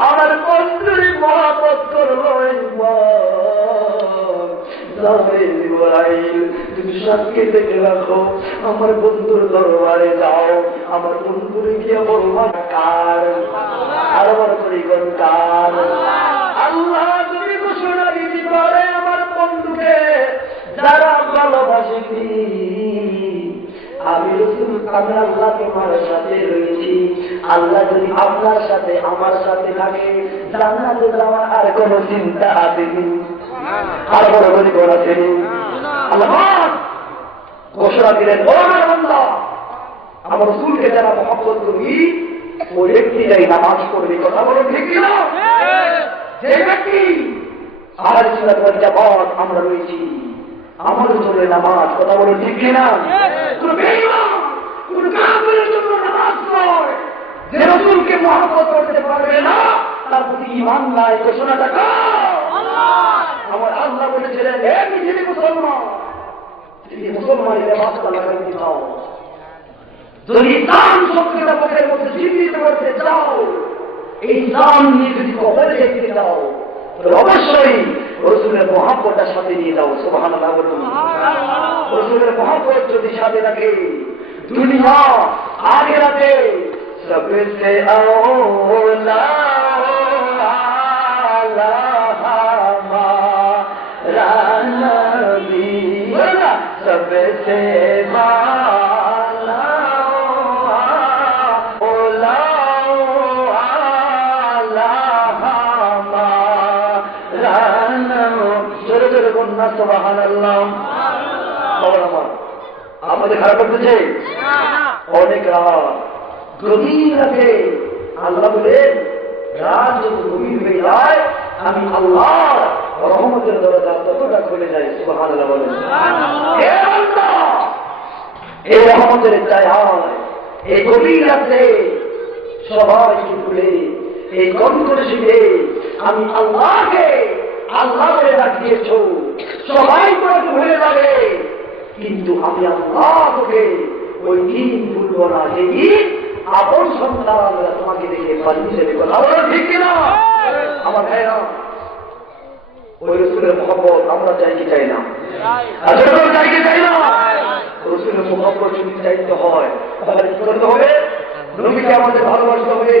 আমার বন্ধুর মহাপত করল তুমি সাক্ষী থেকে রাখো। আমার বন্ধুর দরবারে যাও। আমার বন্ধুরে গিয়ে বলবা, কার? আর আমার পরিগণ কার? আল্লাহ তুমি ঘোষণা দিতে পারে আমার বন্ধুকে, যারা ভালোবাসে কি আমি রসুল আমি আল্লাহ তোমার সাথে রয়েছি। আল্লাহ যদি আপনার সাথে, আমার সাথে থাকে জান্নাতে যাওয়ার আর কোনো চিন্তা আসেনি আর বড় করে করেছে আল্লাহ ঘোষণা দিলেন, ও আমার বান্দা আমার রসুলকে যারা মহব্বত করবি ওই ব্যক্তিরাই নামাজ পড়বে, কথা বলো ঠিক না যে ব্যক্তি আর জামাত আমরা রয়েছি, আমাদের জন্য নামাজ, কথা বলো ঠিক কিনা? কোন বেঈমান জন্য নামাজ নয়। যে রসুলকে মহব্বত করতে পারবে না তার প্রতি ইমান নাই ঘোষণাটা আমার আল্লাহ বলেছিলেন হে পৃথিবী মুসলমান মুসলমানের ব্যবস্থা লাগাইতে চাও। যদি দান শক্তিটা পথের মধ্যে চিহ্নিত করতে চাও এই নিয়ে যদি কবলে দেখতে চাও অবশ্যই রসুলের মহাব্বটার সাথে নিয়ে যাও রসুলের মহাব্বত যদি সাথে থাকে দুনিয়া আগে রাতে सबसे औला हमारा नबी सबसे माला औला हमारा नबी জোরে জোরে কন্যা সুবাহান আল্লাহ আমাদের খারাপ করতেছে অনেক রাত। গভীর রাতে আল্লাহ বলেন রাত যত গভীর হয়ে যায় আমি আল্লাহ রহমতের দরজা ততটা খুলে যায় আল্লাহ বলেন। এই রহমতের হয় এই গভীর রাতে সবাইকে ভুলে এই কণ্ঠে শিখে আমি আল্লাহকে আল্লাহ বলে ডাকিয়েছ। সবাই তোমাকে ভুলে যাবে। কিন্তু আমি আল্লাহ তোকে ওই দিন ভুলবো না আপন সন্তান তোমাকে দেখে কথা ঠিক কিনা? আমার ওই রসুলের মহব্বত আমরা চাই না। চাই না, রসুলের মহব্বত চাইতে হয়। তাহলে কি করতে হবে? আমাদের ভালোবাসতে হবে।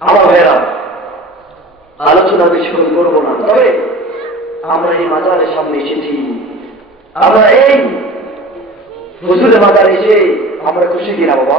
আমার ভাইরা, আলোচনা বেশিক্ষণ করব না। তবে আমরা এই মাজারের সামনে এসেছি। আমরা এই হুজুরের মাজার এসে আমরা খুশি কিনা বাবা?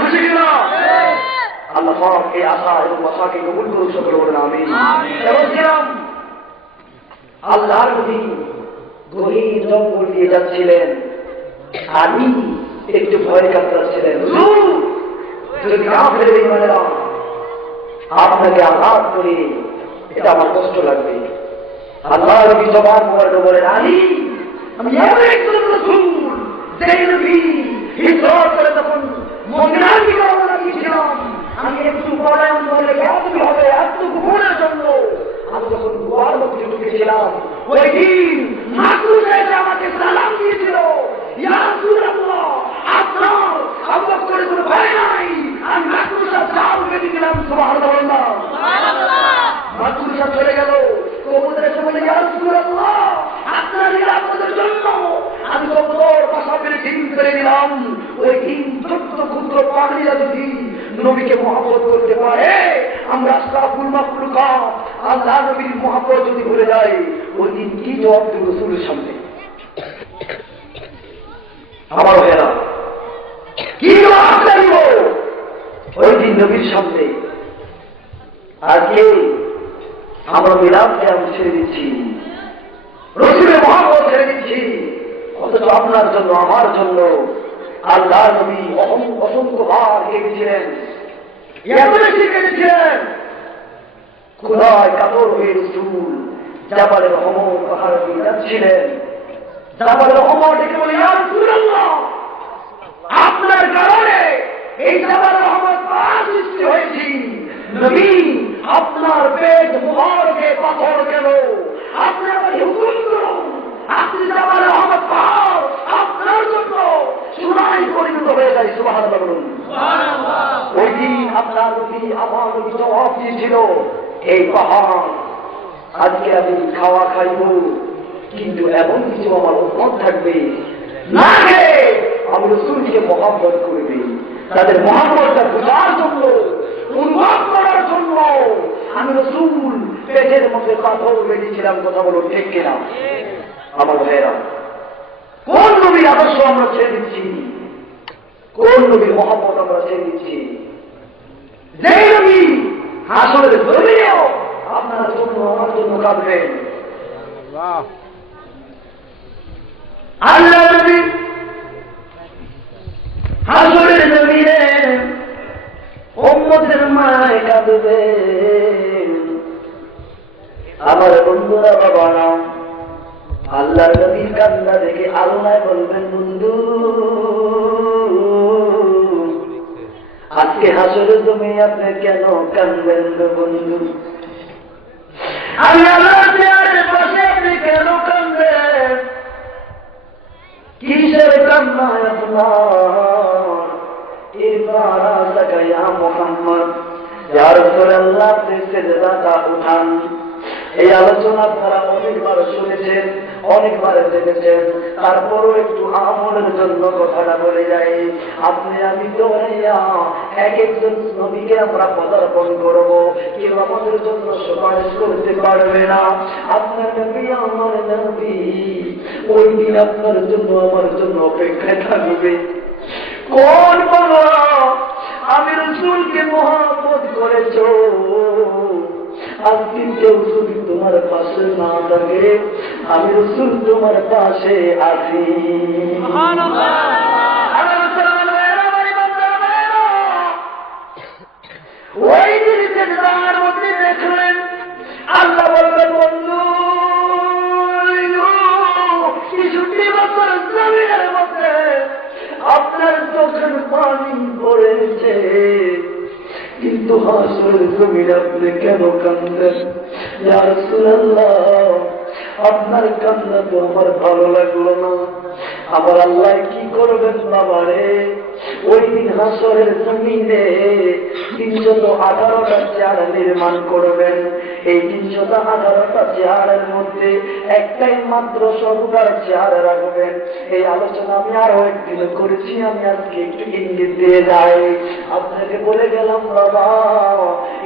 খুশি কিনা? আল্লাহ এই আশা এবং আশাকে কবুল করুন সকল বলেন আমি আল্লাহর নবী গভীর জঙ্গল দিয়ে যাচ্ছিলেন। আমি একটু ভয় কাতরাচ্ছিলেন। যদি বেঈমানেরা আপনাকে আঘাত করে এটা আমার কষ্ট লাগবে। আল্লাহ নবী জবান করে বলেন আলী আমি এমন একজন রসুল যে নবী হিজরত করে তখন মদিনার দিকে রওনা দিয়েছিলাম। আমি একটু পলায়ন বলে এতটুকু হবে এতটুকু গুণের জন্য। আমি যখন দুয়ার মধ্যে ঢুকেছিলাম, ওই দিন মাকরুল এসে আমাকে সালাম দিয়েছিল, ইয়া রাসূলুল্লাহ, আপনার আবু বকরের ভয় নাই আমি মাকরুল সাহেব চাল বেঁধে দিলাম সুবহানাল্লাহ মাকরুল সাহেব চলে গেল কবুতর এসে বলে ইয়া রাসূলুল্লাহ আপনার নিরাপদের জন্য আমি কবুতর পাশা পেরে ডিম করে দিলাম ওই ডিম ছোট্ট ক্ষুদ্র পাখিরা যদি নবীকে মহাব্বত করতে পারে। আমরা আশরাফুল মাকলুকা আল্লাহ নবীর মহাব্বত যদি ভুলে যাই, ওই দিন কি জবাব দেব রসুলের সামনে? আমার ভাইয়েরা, কি জবাব দেব? ওই দিন নবীর সামনে। আজকে আমরা মিলাদকে আমি ছেড়ে দিচ্ছি। রসুলের মহাব্বত ছেড়ে দিচ্ছি। অথচ আপনার জন্য, আমার জন্য আল্লাহ নবী অসং- অসংখ্য বার কেঁদেছিলেন এত বেশি কেঁদেছিলেন ক্ষুধায় কাতর হয়ে রসুল জাবালের রহমত পাহাড় দিয়ে যাচ্ছিলেন। জাবালের রহমত ডেকে বলে "ইয়া রাসূলুল্লাহ, আপনার কারণে এই জাবাল রহমত সৃষ্টি হয়েছি। নবী আপনার পেট পাথর কেন? আপনার আপনি জাবাল রহমত পাহাড় আপনার জন্য সুনাই পরিণত হয়ে যায় সুবাহ বলুন। আপনার নবী আমার নবী জবাব দিয়েছিল এই পাহাড়। আজকে আমি খাওয়া খাইব কিন্তু এমন কিছু আমার উপর থাকবে না আমি রসুলকে মহাব্বত করবে। তাদের মহাব্বতটা বোঝার জন্য অনুভব করার জন্য আমি রসুল পেটের মধ্যে পাথর বেরিয়েছিলাম কথা বলো ঠিক কিনা? আমার ভাইয়েরা কোন নবীর আদর্শ আমরা ছেড়ে দিচ্ছি? কোন নবীর মহাব্বত আমরা ছেড়ে দিচ্ছি? যে নবী আপনার জন্য আমার জন্য কাঁদবেন। আল্লাহ। নবী হাসরের জমিনে উম্মতের মায় কাঁদবেন। আমার বন্ধুরা বাবা নাও আল্লাহর নবীর কান্না দেখে আল্লাহ বলবেন বন্ধু আজকে হাসরে তুমি আপনি কেন কানবেন বন্ধু? কিসের কান্না আপনার? এবার মোহাম্মদ রাসূলুল্লাহ আপনি সেজদাটা উঠান। এই আলোচনা আপনারা অনেকবার শুনেছেন, অনেকবার দেখেছেন। তারপরও একটু আমলের জন্য কথাটা বলে যাই। আপনি আমি দৌড়াইয়া এক একজন নবীকে আমরা পদার্পণ করব। কেউ আমাদের জন্য সুপারিশ করতে পারবে না। আপনার নবী, আমার নবী, ওই দিন আপনার জন্য, আমার জন্য অপেক্ষায় থাকবে। কোন বলো আমি রসুলকে মহাপত করেছ। আজকে কেউ যদি তোমার পাশে না থাকে আমি রসুল তোমার পাশে আছি। কেন আপনার কান্না তো আমার ভালো লাগল না। আবার আল্লাহ কি করবেন বাবারে? ওই দিন হাসরের জমিনে তিনশত আঠারোটা চেয়ার নির্মাণ করবেন। এই তিনশত আঠারোটা চেয়ারের মধ্যে একটাই মাত্র সরকার চেয়ার রাখবেন। এই আলোচনা আমি আরও একদিন করেছি, আমি আজকে একটু ইঙ্গিত দিয়ে যাই। আপনাকে বলে গেলাম, বাবা,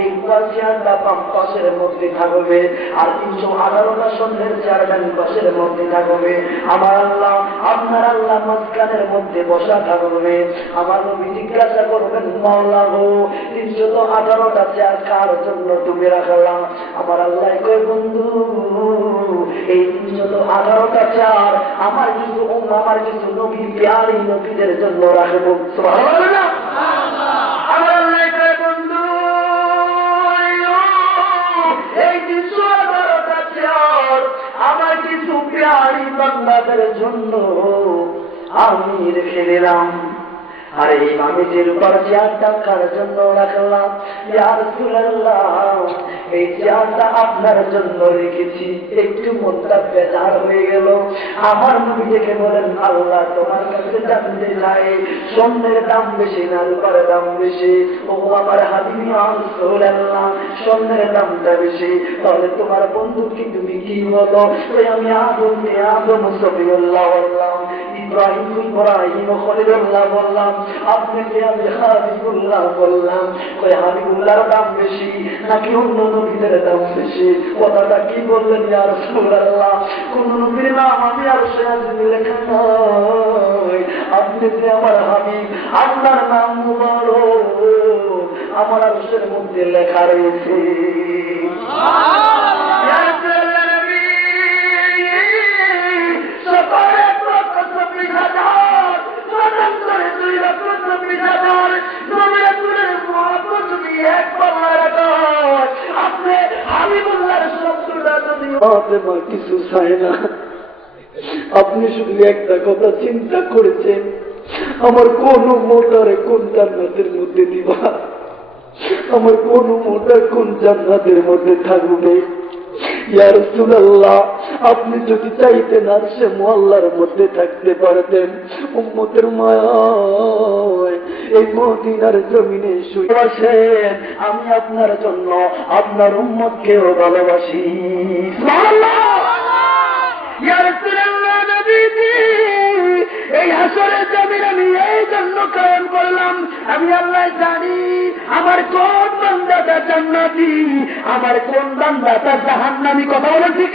এই চেয়ারটা বাম পাশের মধ্যে থাকবে আর তিনশো আঠারোটা সন্ধ্যের চেয়ার ডান পাশের মধ্যে থাকবে। আমার আল্লাহ, আপনার আল্লাহ মাঝখানের মধ্যে বসা থাকবে। আমার জিজ্ঞাসা করবেন মাওলা তিনশত আঠারোটা চেয়ার কার জন্য তুমি রাখলাম। আমার আল্লাহ কই বন্ধু, এই তিনশত আঠারোটা চেয়ার আমার কিছু আমার কিছু নবী নবীদের জন্য আমার কিছু প্যারি বাংলাদের জন্য আমি রেখে দিলাম। আর এই মামিজের উপর চেয়ারটা কার জন্য রাখলাম। ইয়ার এই চেয়ারটা আপনার জন্য রেখেছি। একটু মনটা বেজার হয়ে গেল। আমার নবী দেখে বলেন, আল্লাহ তোমার কাছে জানতে চাই, স্বর্ণের দাম বেশি না রূপার দাম বেশি? ও আমার হাবিবি আল্লাহ স্বর্ণের দামটা বেশি। তাহলে তোমার বন্ধু কি তুমি কি বলো? আমি আদমকে আদম, সফিউল্লাহ বললাম ইব্রাহিম ইব্রাহিম খলিলুল্লাহ বললাম আমি হাবিবুল্লাহ বললাম। হাবিবুল্লাহর দাম বেশি নাকি অন্য নবীদের দাম বেশি? কথাটা কি বললেন ইয়ার সুল্লাহ কোন নবীর নাম আমি আর লেখা নয় আপনি যে আমার হাবিব? আপনার নাম বলো আমার মধ্যে লেখা রয়েছে। কিছু চায় না। আপনি শুধু একটা কথা চিন্তা করেছেন, আমার কোন মোটরে কোন জান্নাতের মধ্যে দিবা? আমার কোন মোটার কোন জান্নাতের মধ্যে থাকবে? ইয়া রাসূলুল্লাহ আপনি যদি চাইতেন আর সে মোহাল্লার মধ্যে থাকতে পারতেন, উম্মতের মায় এই মদিনার জমিনে শুয়ে বসেন আমি আপনার জন্য আপনার উম্মতকেও ভালোবাসি। এই হাসরের জমিন আমি এই জন্য কায়ন করলাম। আমি আল্লাহ জানি আমার কোন বান্দাটা জান্নাতি, আমার কোন বান্দাটা জাহান্নামি কথা বলে ঠিক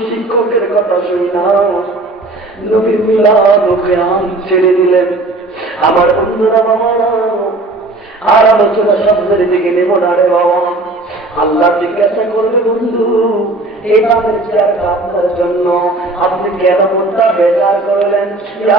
শিক্ষকের কথা শুই না নবীর মিলাদ আম ছেড়ে দিলেন। আমার বন্ধুরা, বাবারা, আর আলোচনা শব্দের দিকে নেব না রে বাবা। আল্লাহ জিজ্ঞাসা করবে, বন্ধু এই নামের আপনার জন্য। আপনি কেন মনটা বেজার করলেন? ইয়া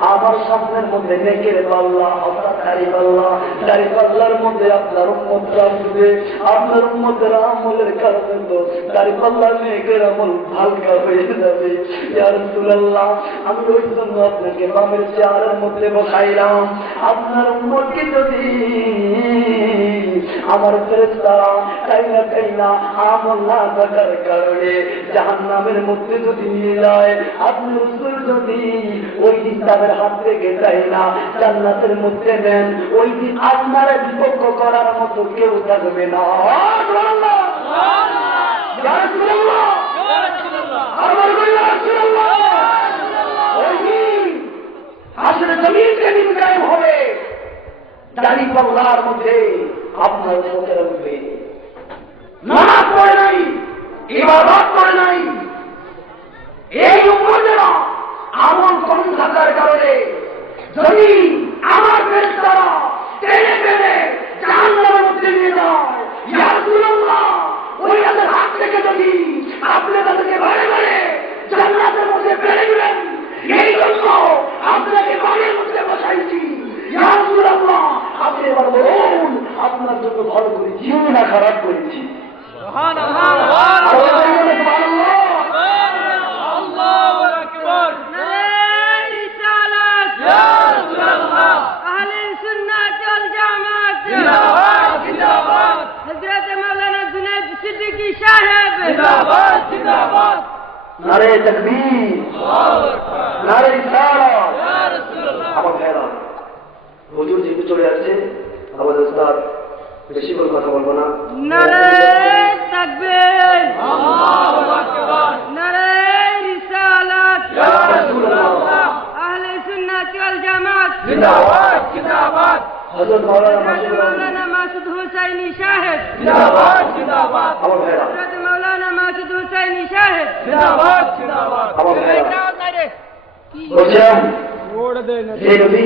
আমার সামনের মধ্যে আপনার উম্মতের আমলের কারণে তো নেকের আমল হালকা হয়ে যাবে। ইয়া রাসূলুল্লাহ, আমি ওই জন্য আপনাকে বামের চেয়ারের মধ্যে বসাইলাম। আপনার উম্মতকে যদি আমার ফেরেস্তারা তাই না তাই না আমল থাকার কারণে জাহান নামের মধ্যে যদি নিয়ে যায় আপনি যদি ওই তাদের হাত থেকে তাই না জান্নাতের মধ্যে নেন ওই দিন আপনারা বিপক্ষ করার মতো কেউ থাকবে না ইয়া ইয়া আপনার নামাজ পড়ে নাই, ইবাদত করে নাই। এই আমল কম থাকার কারণে যদি আমার ফেরেশতারা টেনে টেনে জাহান্নামের মধ্যে নিয়ে যায় ইয়া রাসূলুল্লাহ ওই তাদের হাত থেকে যদি আপনি তাদেরকে জান্নাতের মধ্যে ফেলে দিবেন, এই জন্য আপনাকে বাড়ির মধ্যে বসাইছি। ইয়া রাসূলুল্লাহ আপনি এবার বলুন আপনার জন্য ভালো করেছি। না খারাপ করেছি। আরো বলবেন, সুবহানাল্লাহ। أهل السنة والجماعة حضرت مولانا جنيد الصديقي সাহেব নারে তকবীর নারে ইসলাম আমার ভাইরা হুজুর যেহেতু চলে আসছে আমাদের উস্তাদ বেশি করে কথা বলবো না নারে তাকবীর নারে রিসালাত আহলে সুন্নাত ওয়াল জামাত হজরত মাওলানা হযরত মাসুদ মাওলানা মাসুদ হুসাইনি সাহেব আমার ভাইরা হযরত মাওলানা মাসুদ হুসাইনি সাহেব আমার ভাইরা বলছিলাম যে নবী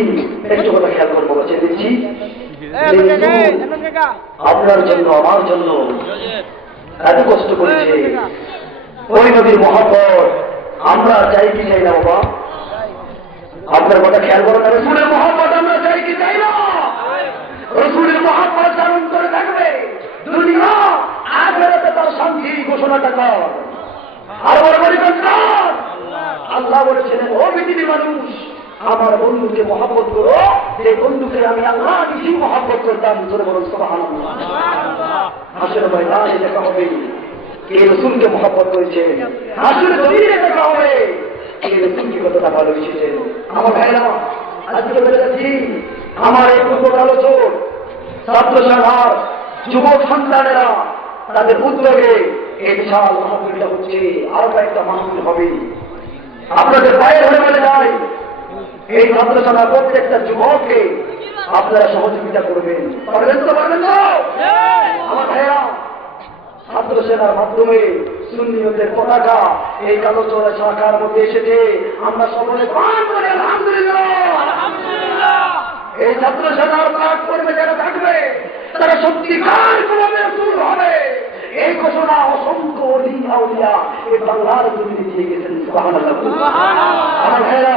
একটু কথা খেয়াল করব বলছে দিচ্ছি আপনার জন্য আমার জন্য এত কষ্ট করেছে ওই নদীর মহাপর আমরা চাই কি চাই না বাবা? আপনার কথা খেয়াল করো না রসুলের মহাপত আমরা চাই কি চাই না? রসুলের মহাপত ধারণ করে থাকবে। দুনিয়া আখেরাতে তার শান্তি ঘোষণাটা কর। আর বড় বড় আল্লাহ বলেছিলেন ও পৃথিবীর মানুষ আমার বন্ধুকে মহাব্বত করো। যে বন্ধুকে আমি আল্লাহ বেশি মহাব্বত করতাম। জোরে বলুন আসলে ময়দানে দেখা হবে। কে রসুলকে মহাব্বত করেছে? আসলে জমিনে দেখা হবে। কে রসুলকে কতটা ভালোবেসেছে? আমার ভাইরা, আজকে বলে যাচ্ছি আমার এই পূর্ব আলোচক, ছাত্র সভার যুবক সন্তানেরা, তাদের উদ্যোগে এই বিশাল মাহফিলটা হচ্ছে, আরও কয়েকটা মাহফিল হবে। আপনাদের পায়ে ধরে বলে যাই এই ছাত্র প্রত্যেকটা যুবককে আপনারা সহযোগিতা করবেন। পারবেন তো পারবেন তো? আমার ভাইয়া ছাত্র সেনার মাধ্যমে সুন্নিয়তের পতাকা এই কালো চোরা শাখার মধ্যে এসেছে। আমরা সকলে এই ছাত্র সেনার কাজ করবে যারা থাকবে তারা সত্যিকার কলমে শুরু হবে। এই ঘোষণা অসংখ্য অলি আউলিয়া এই বাংলার জমিনে দিয়ে গেছেন আমার ভাইরা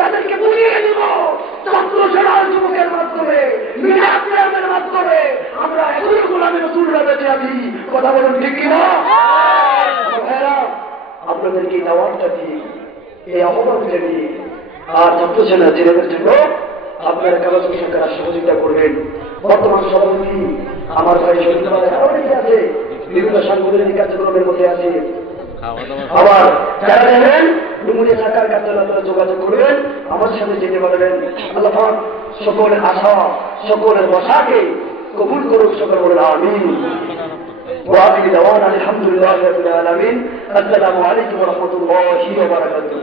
তাদেরকে বুঝিয়ে দিব। ছাত্র সেনার যুবকের মাধ্যমে মিলাদ মাধ্যমে। আমরা এখনই গোলামী রসুলরা বেঁচে আছি কথা বলুন ঠিক কিনা? আপনাদেরকে অ্যাওয়ার্ডটা দিয়ে, এই আহ্বানটা দিয়ে আর ছাত্র সেনা ছেলেদের জন্য আপনারা কাগজ সরকার সহযোগিতা করবেন। বর্তমান সভাপতি আমার ভাই শহীদ অনেকে আছে। বিভিন্ন সাংগঠনিক কার্যক্রমের মধ্যে আছে। আবার যারা নেবেন ডুমুরিয়া শাখার কার্যালয়ে আপনারা যোগাযোগ করবেন আমার সাথে যেতে পারবেন আল্লাহ পাক সকলের আশা সকলের বসাকে কবুল করুক সকল বলেন আমিন وآخر دعوانا الحمد لله رب العالمين السلام عليكم ورحمة الله وبركاته